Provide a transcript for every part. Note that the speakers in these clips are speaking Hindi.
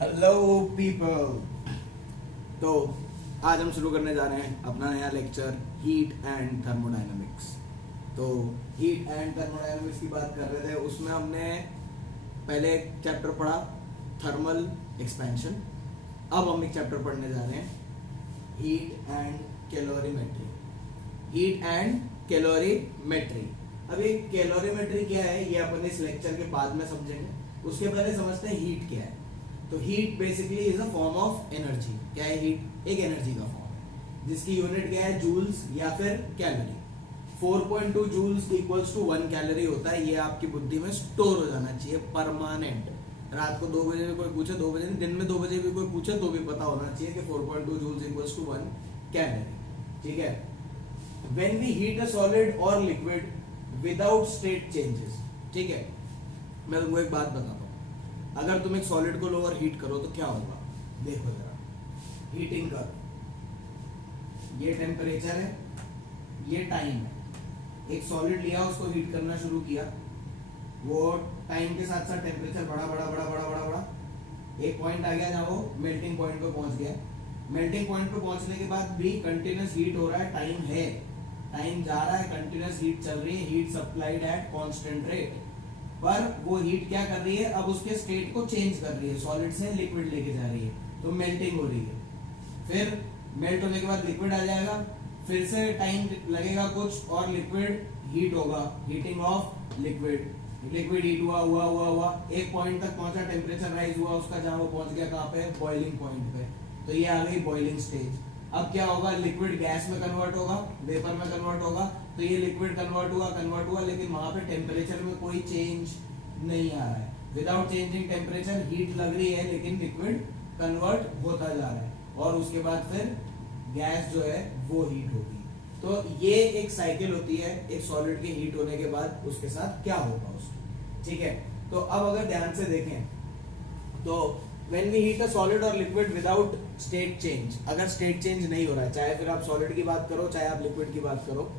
Hello people. तो आज हम शुरू करने जा रहे हैं अपना नया लेक्चर हीट एंड थर्मोडायनामिक्स। तो हीट एंड थर्मोडायनामिक्स की बात कर रहे थे, उसमें हमने पहले एक चैप्टर पढ़ा थर्मल एक्सपेंशन। अब हम एक चैप्टर पढ़ने जा रहे हैं heat and calorimetry. Heat and calorimetry. अब ये कैलोरीमेट्री क्या है ये अपन इस लेक्चर के बाद में समझेंगे। उसके पहले समझते हैं हीट क्या है। तो heat basically is a form of energy. क्या है हीट? एक एनर्जी का फॉर्म है जिसकी यूनिट क्या है, जूल्स या फिर calorie. 4.2 joules equals to 1 calorie होता है। ये आपकी बुद्धि में स्टोर हो जाना चाहिए परमानेंट। रात को 2 बजे भी कोई पूछे, 2 बजे दिन में 2 बजे भी कोई पूछे तो भी पता होना चाहिए कि 4.2 जूल्स इक्वल्स टू 1 कैलोरी। ठीक है। When we heat a solid और लिक्विड विदाउट स्टेट चेंजेस। ठीक है, मैं तुमको एक बात बताता हूँ। अगर तुम एक सॉलिड को लो और हीट करो तो क्या होगा, देखो जरा। हीटिंग कर, ये टेम्परेचर है, ये टाइम है। एक सॉलिड लिया, उसको हीट करना शुरू किया, वो टाइम के साथ साथ टेम्परेचर बढ़ा बढ़ा बढ़ा बढ़ा बढ़ा बढ़ा एक पॉइंट आ गया जहां वो मेल्टिंग पॉइंट पे पहुंच गया। मेल्टिंग पॉइंट पे पहुंचने के बाद भी कंटिन्यूस हीट हो रहा है, टाइम है, टाइम जा रहा है, कंटिन्यूस हीट चल रही है, heat supplied at constant rate. पर वो हीट क्या कर रही है, अब उसके स्टेट को चेंज कर रही है, सॉलिड से लिक्विड लेके जा रही है, तो मेल्टिंग हो रही है। फिर मेल्ट होने के बाद लिक्विड आ जाएगा, फिर से टाइम लगेगा कुछ और लिक्विड हीट होगा, heating of liquid. Liquid heat हुआ हुआ हुआ हुआ एक पॉइंट तक पहुंचा, टेम्परेचर राइज हुआ उसका, जहां वो पहुंच गया कहां पे, बॉइलिंग पॉइंट पे। तो ये आ गई बॉइलिंग स्टेज। अब क्या होगा, लिक्विड गैस में कन्वर्ट होगा, वेपर में कन्वर्ट होगा। तो ये लिक्विड कन्वर्ट हुआ, लेकिन वहां पे टेम्परेचर में कोई चेंज नहीं आ रहा है। विदाउट चेंजिंग टेम्परेचर हीट लग रही है, लेकिन लिक्विड कन्वर्ट होता जा रहा है, और उसके बाद फिर गैस जो है वो हीट होगी। तो ये एक साइकिल होती है एक सॉलिड के हीट होने के बाद उसके साथ क्या होगा उसको। ठीक है, तो अब अगर ध्यान से देखें तो when we heat a solid or liquid without state change, अगर स्टेट चेंज नहीं हो रहा है, चाहे फिर आप सॉलिड की बात करो चाहे आप लिक्विड की बात करो,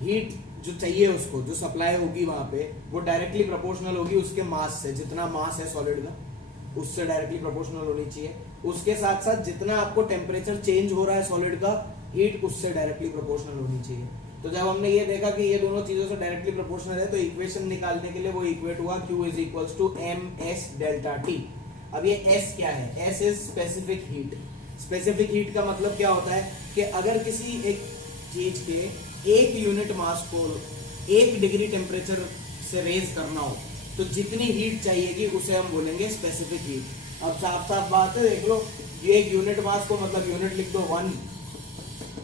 हीट जो चाहिए उसको, जो सप्लाई होगी वहां पे, वो डायरेक्टली प्रोपोर्शनल होगी उसके मास से। जितना मास है सॉलिड का उससे डायरेक्टली प्रोपोर्शनल होनी चाहिए। उसके साथ साथ जितना आपको टेम्परेचर चेंज हो रहा है सॉलिड का, हीट उससे डायरेक्टली प्रोपोर्शनल होनी चाहिए। तो जब हमने ये देखा कि ये दोनों चीजों से डायरेक्टली प्रोपोर्शनल है, तो इक्वेशन निकालने के लिए वो इक्वेट हुआ Q is equals to MS delta T। अब ये S क्या है? S is specific heat. Specific heat का मतलब क्या होता है कि अगर किसी एक चीज के 1 यूनिट मास को 1 डिग्री टेम्परेचर से रेज करना हो, तो जितनी हीट चाहिएगी उसे हम बोलेंगे स्पेसिफिक हीट। अब साफ साफ बात है, देख लो, ये 1 यूनिट मास को मतलब यूनिट लिख दो 1,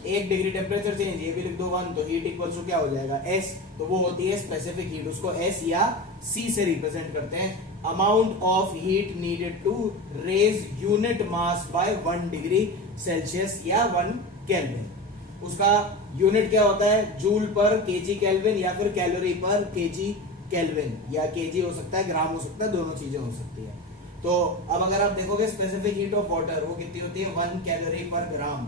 1 डिग्री टेम्परेचर चेंज, ये भी लिख दो 1, तो हीट इक्वल टू क्या हो जाएगा, S। तो वो होती है स्पेसिफिक हीट, उसको S या C से रिप्रेजेंट करते हैं। Amount of heat needed to raise unit mass by 1 degree Celsius या 1 केल्विन। उसका यूनिट क्या होता है, जूल पर केजी केल्विन या फिर कैलोरी पर केजी केल्विन, या केजी हो सकता है, ग्राम हो सकता है, दोनों चीजें हो सकती है। तो अब अगर आप देखोगे स्पेसिफिक हीट ऑफ वाटर वो कितनी होती है, 1 कैलोरी पर ग्राम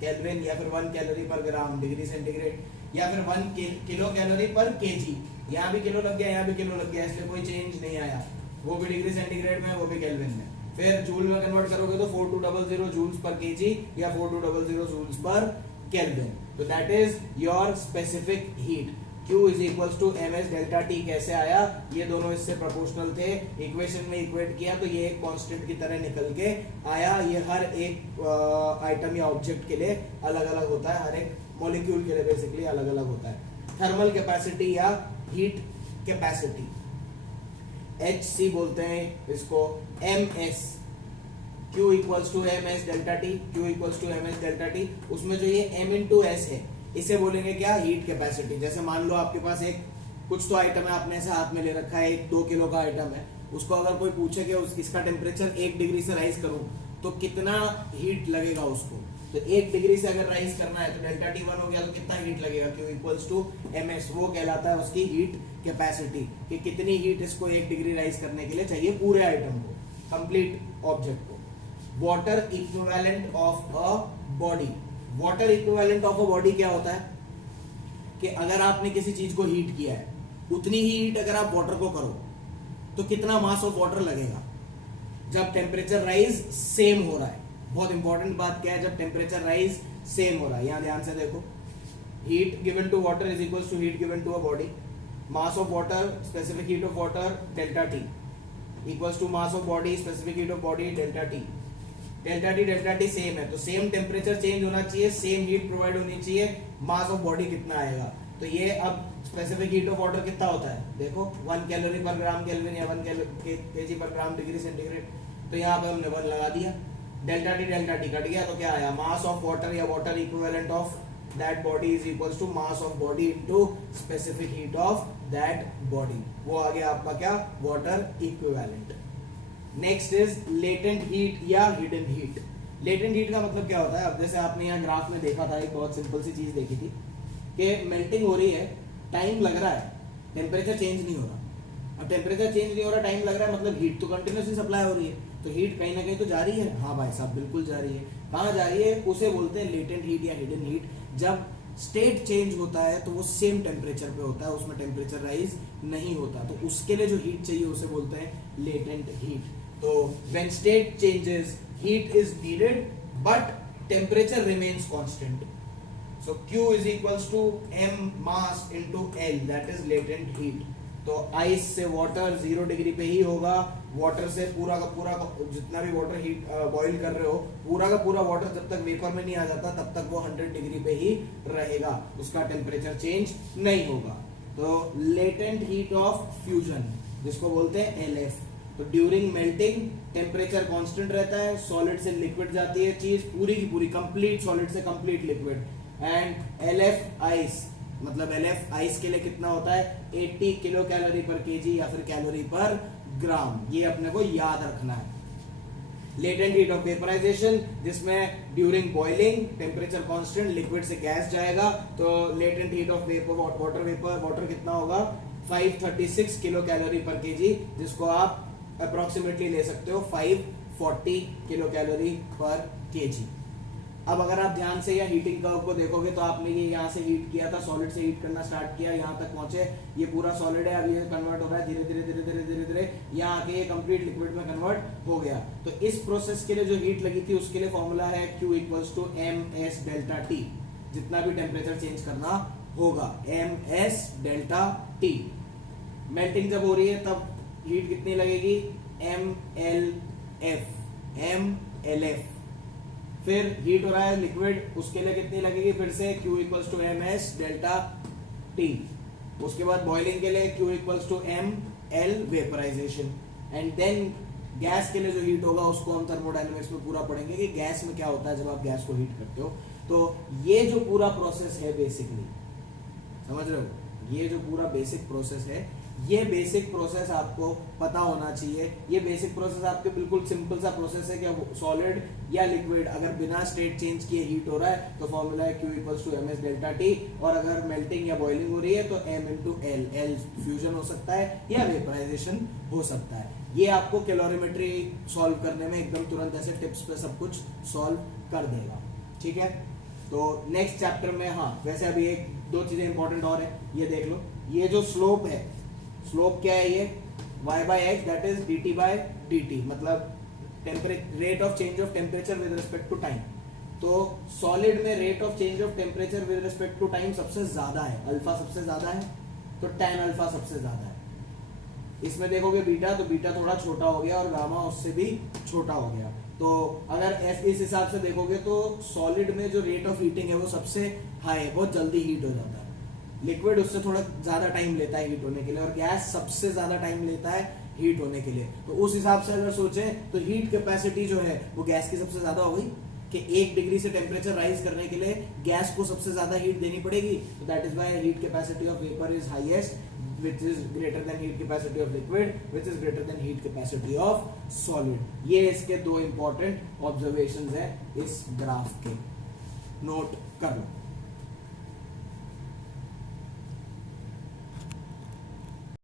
केल्विन, या फिर 1 कैलोरी पर ग्राम डिग्री सेंटीग्रेड, या फिर 1 किलो कैलोरी पर केजी। यहाँ भी किलो लग गया, यहाँ भी किलो लग गया, इसलिए कोई चेंज नहीं आया, वो भी डिग्री सेंटीग्रेड में, वो भी केल्विन में। फिर जूल में कन्वर्ट करोगे तो 4200 जूल्स पर केजी या 4200 जूल्स पर केल्विन। तो that is your specific heat. Q is equals to MS delta T। कैसे आया, ये दोनों इससे प्रोपोर्शनल थे, इक्वेशन में इक्वेट किया तो ये एक कांस्टेंट की तरह निकल के आया। ये हर एक आइटम या ऑब्जेक्ट के लिए अलग अलग होता है, हर एक मॉलिक्यूल के लिए बेसिकली अलग अलग होता है। थर्मल कैपेसिटी या हीट कैपेसिटी, HC बोलते हैं इसको, MS। Q equals to MS delta T, Q equals to MS delta T। उसमें जो ये M इंटू S है, इसे बोलेंगे क्या, हीट कैपेसिटी। जैसे मान लो आपके पास एक कुछ तो आइटम है, आपने ऐसे हाथ में ले रखा है, 1-2 किलो का आइटम है, उसको अगर कोई पूछे कि इसका टेम्परेचर 1 डिग्री से राइज करूं तो कितना हीट लगेगा उसको, तो 1 डिग्री से अगर राइज करना है तो डेल्टा T 1 हो गया, तो कितना हीट लगेगा, Q इक्वल्स टू MS। वो कहलाता है उसकी हीट कैपेसिटी, कि कितनी हीट इसको 1 डिग्री राइज करने के लिए चाहिए पूरे आइटम को, कंप्लीट ऑब्जेक्ट को। Water equivalent of a body. Water equivalent of a body क्या होता है कि अगर आपने किसी चीज को हीट किया है, उतनी ही हीट अगर आप वाटर को करो तो कितना मास ऑफ वाटर लगेगा, जब टेम्परेचर राइज सेम हो रहा है। बहुत इंपॉर्टेंट बात क्या है, जब टेम्परेचर राइज सेम हो रहा है। यहां ध्यान से देखो, heat given to water is equal to heat given to a body, mass of water specific heat of water delta T equals to mass of body specific heat of body delta T. Delta T same है, तो सेम टेम्परेचर चेंज होना चाहिए, सेम हीट प्रोवाइड होनी चाहिए, मास ऑफ बॉडी कितना आएगा। तो ये अब स्पेसिफिक हीट ऑफ वाटर कितना होता है, देखो 1 कैलोरी पर ग्राम केल्विन या 1 केजी पर ग्राम डिग्री सेंटीग्रेड। तो यहाँ पे हमने 1 लगा दिया, डेल्टा टी कट गया, तो क्या आया, मास ऑफ वाटर या water equivalent of that body is equals to mass of body into specific heat of that body. वो आ गया आपका क्या, water equivalent. Next is latent heat या हिडन हीट। लेटेंट हीट का मतलब क्या होता है, अब जैसे आपने यहाँ ग्राफ में देखा था, एक बहुत सिंपल सी चीज देखी थी कि मेल्टिंग हो रही है, टाइम लग रहा है, टेम्परेचर चेंज नहीं हो रहा। अब टेम्परेचर चेंज नहीं हो रहा, टाइम लग रहा है, मतलब हीट तो कंटिन्यूसली सप्लाई हो रही है, तो हीट कहीं ना कहीं तो जा रही है। हाँ भाई साहब, बिल्कुल जा रही है। कहाँ जा रही है, उसे बोलते हैं लेटेंट हीट या हिडन हीट। जब स्टेट चेंज होता है तो वो सेम टेम्परेचर पे होता है, उसमें टेम्परेचर राइज नहीं होता, तो उसके लिए जो हीट चाहिए उसे बोलते हैं लेटेंट हीट। तो when state changes, heat is needed but temperature remains constant. So Q is equals to m mass into L, that is latent heat. तो आइस से वाटर 0 डिग्री पे ही होगा, वाटर से पूरा का पूरा जितना भी वाटर हीट बॉईल कर रहे हो, पूरा का पूरा वाटर जब तक वेपर में नहीं आ जाता तब तक वो 100 डिग्री पे ही रहेगा, उसका टेम्परेचर चेंज नहीं होगा। तो लेटेंट हीट ऑफ फ्यूजन जिसको बोलते हैं LF। तो ड्यूरिंग मेल्टिंग टेम्परेचर कांस्टेंट रहता है, सॉलिड से लिक्विड जाती है चीज, पूरी की पूरी कंप्लीट सॉलिड से complete liquid. And LF ice, मतलब LF आइस के लिए कितना होता है, 80 किलो कैलोरी पर केजी या फिर कैलोरी पर ग्राम, ये अपने को याद रखना है। लेटेंट हीट ऑफ वेपराइजेशन, जिसमें during boiling temperature constant, liquid से गैस जाएगा, तो latent heat of vapour water कितना होगा, 536 किलो कैलोरी पर केजी, जिसको आप अप्रोक्सीमेटली ले सकते हो 540 किलो कैलोरी पर केजी। अब अगर आप ध्यान से या हीटिंग कर्व को देखोगे तो आपने ये यहाँ से हीट किया था, सॉलिड से हीट करना स्टार्ट किया, यहाँ तक पहुंचे, ये पूरा सॉलिड है, अब ये कन्वर्ट हो रहा है धीरे धीरे धीरे धीरे धीरे धीरे, यहाँ आके ये कंप्लीट लिक्विड में कन्वर्ट हो गया। तो इस प्रोसेस के लिए जो हीट लगी थी उसके लिए फॉर्मूला है Q equals to MS delta T, जितना भी टेम्परेचर चेंज करना होगा, MS डेल्टा T। मेल्टिंग जब हो रही है तब हीट कितनी लगेगी, MLF। फिर हीट हो रहा है लिक्विड, उसके लिए कितनी लगेगी, फिर से Q equals to MS delta T। उसके बाद बॉइलिंग के लिए Q equals to ML vaporisation. And then gas के लिए जो हीट होगा उसको हम थर्मोडायनेमिक्स में पूरा पढ़ेंगे कि गैस में क्या होता है जब आप गैस को हीट करते हो। तो ये जो पूरा प्रोसेस है बेसिकली, समझ रहे हो, ये जो पूरा बेसिक प्रोसेस है, ये बेसिक प्रोसेस आपको पता होना चाहिए। ये बेसिक प्रोसेस आपके बिल्कुल सिंपल सा प्रोसेस है कि सॉलिड या लिक्विड अगर बिना स्टेट चेंज किए हीट हो रहा है तो फॉर्मूला है Q equals to MS delta T, और अगर मेल्टिंग या बॉइलिंग हो रही है तो M into L। L fusion हो सकता है या वेपराइजेशन हो सकता है। ये आपको कैलोरीमेट्री सॉल्व करने में एकदम तुरंत ऐसे टिप्स पे सब कुछ सॉल्व कर देगा, ठीक है। तो नेक्स्ट चैप्टर में, हाँ वैसे अभी एक दो चीजें इंपॉर्टेंट और है, ये देख लो, ये जो स्लोप है, स्लोप क्या है, ये y by x that is dt by dt, मतलब rate of change of temperature with respect to time. तो सॉलिड में rate of change of temperature with respect to time सबसे ज्यादा है, अल्फा सबसे ज्यादा है, तो tan अल्फा सबसे ज्यादा है। इसमें देखोगे बीटा, तो बीटा थोड़ा छोटा हो गया और गामा उससे भी छोटा हो गया। तो अगर इस हिसाब से देखोगे तो सॉलिड में जो रेट ऑफ हीटिंग है वो सबसे हाई है, बहुत जल्दी हीट हो जाता है। लिक्विड उससे थोड़ा ज्यादा टाइम लेता है हीट होने के लिए, और गैस सबसे ज्यादा टाइम लेता है हीट होने के लिए। तो उस हिसाब से अगर सोचें तो हीट कैपेसिटी जो है वो गैस की सबसे ज्यादा हो गई कि 1 डिग्री से टेम्परेचर राइज करने के लिए गैस को सबसे ज्यादा हीट देनी पड़ेगी। तो that is why heat capacity of vapour is highest, which is greater than heat capacity of liquid, which is greater than heat capacity of solid। ये इसके दो इंपॉर्टेंट ऑब्जर्वेशंस है इस ग्राफ के, नोट कर लो।